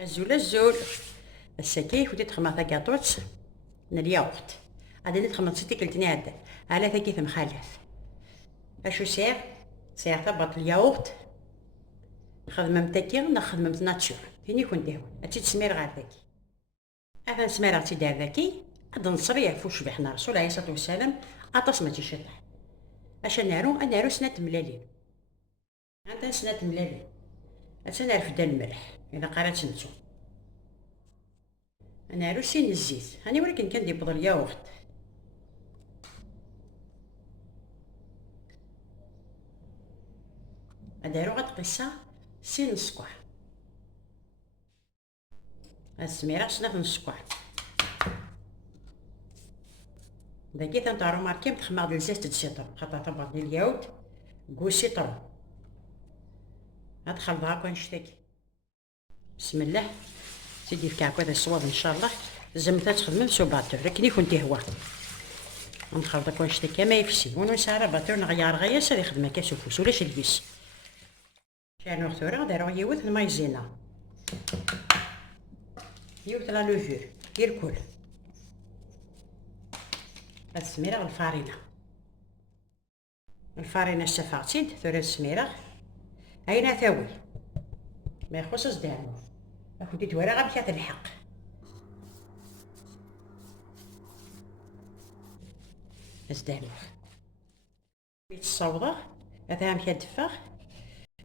الزول الزول السكيف ودي تخمط كاطوت الياغورت غادي تخمط ستي كلتني عاد على ثكيث مخالف اشو سير ثبط الياغورت خدمة متاكي نخدمة ناتشور فيني كنت هو هاتي تسمير غير ذاكي اثا سمير غاتي دار ذاكي عاد نصري يعفوش بحنا رسول عليه الصلاه والسلام اطاس ما تيشطح اش نارو سنات ملالين عندها سنات ملالين اش نعرف دا الملح اذا قرات نتو انا روسين الزيت هاني ولكن كندير بضل الياغورت ادارو غتقيسها سين السكر السميره شنات السكر داكي تنطارو ماركي بتخمر د الزيت تسيطر خاطر طبق ديال الياغورت كوسيطرو هاد خلطها كون شتاكي بسم الله سيدي في كعكه هذا الصواب ان شاء الله زمتها تخدم بسوباتور لكن يكون هو نخلط كون شتاكي ما يفسي ونسارة باتور نغير غياس هذه خدمه كاسوفوس ولاش البيس شانو ثورة دارو يوث المايزينا يوث لا لوفور يركل هاد السميرة الفارينة السفاغتيد ثورة السميرة هاينا ثاوي ما يخصص دارو اخدي دويرة غامشات الحق ازدانو بيت الصوضة هذا مشات دفاغ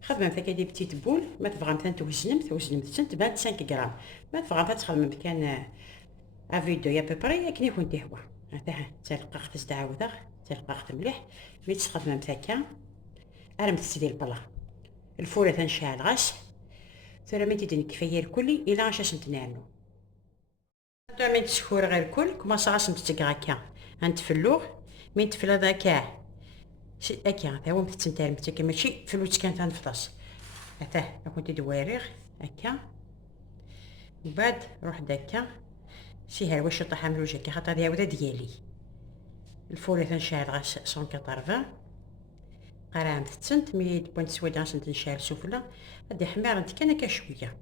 خدمة مثلا كدير بتيت بول ما تبغى مثلا توزنم تبان 5 غرام ما تبغى تخدم كان افيدو يا بيبري لكن يكون تهوى هذا تلقى خص تعاودها تلقى مليح ملي تخدم مثلا ارم تسدي البلا الفوره تنشعل غاس ثم ملي تدني كفايه الكل الى غاش نتنانو حتى من تسكور غير الكل كما صاص نتسقى هكا غنتفلوه من تفل هذا كاع هكا تا هو متسنتال متاكا ماشي فلوس كانت غنفطس هذا كنت دواريغ هكا من بعد روح داكا سي ها واش طاح ملوجه كي خاطر هذه عاوده ديالي الفوره تنشعل غاس 180 قرام تسنت مي بوينت سويد غاس نشعل سفله هادي حمار انت كان هكا شويه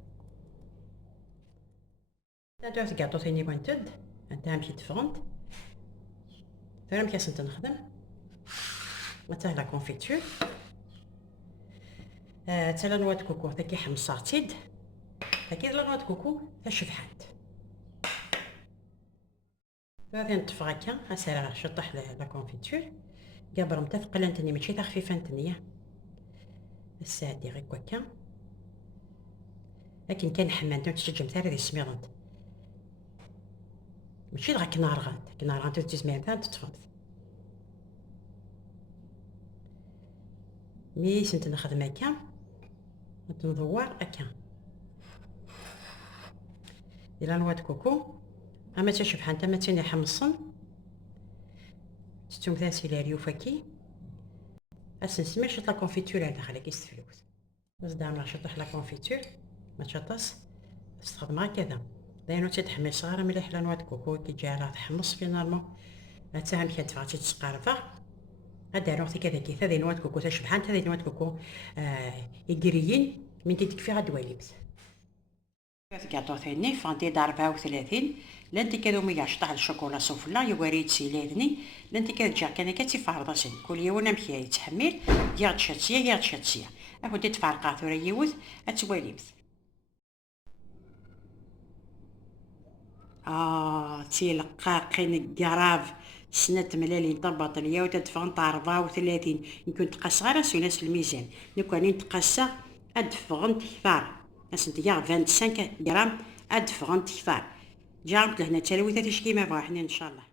دابا كاطو ثاني بنتد انت مشيت فغنت ثم كاس نخدم مثلا لا كونفيتور تا لا نوا د كوكو تا كيحمصاتيد تا كي لا نوا د كوكو تا شفحات غادي نطفى هكا اسير شطح لا كونفيتور قبر متثقله نتني ماشي تا خفيفه نتنيا الساعه دي غير هكا لكن كان حمان تشجم تاع هذه السميرنت ماشي غير كنار تزمير تاع تطفط مي سنت نخدم هكا نتندور هكا الى نوا د كوكو اما تشوف انت ما تاني حمصن تتوم ثا سيلاريو فكي اسنسمي شط لا كونفيتور هذا خليك يستفلوس نصدع مع شطح لا كونفيتور ما تشطس تستخدم هكذا لانه تتحمي صغار مليح لا نوا د كوكو كي جا تحمص فينالمون تاهم كي تفعتي تسقارفه هذا روحتي كذا كي هذه نوا د كوكو تشبحان هذه نوا د كوكو يقريين من تكفي غا دواليبس كاطو ثاني فانتي دار 34 لانتي كذا مي شطح الشوكولا سوفلا يوريت سيليرني لانتي كذا جا كان كاتي فارضاسين كل يوم نمشي يتحمل يا تشاتسيا اكو دي تفارقات ثورا يوث اتواليبس تيلقاقين قراف سنة ملالين طبط اليوم تدفغن 34 يمكن تقص غير سناس الميزان نكون تقصى ادفغن تفار اسنتيا 25 غرام ادفغن تفار جاوبت لهنا تلويثه تشكيمه بغا حنا ان شاء الله.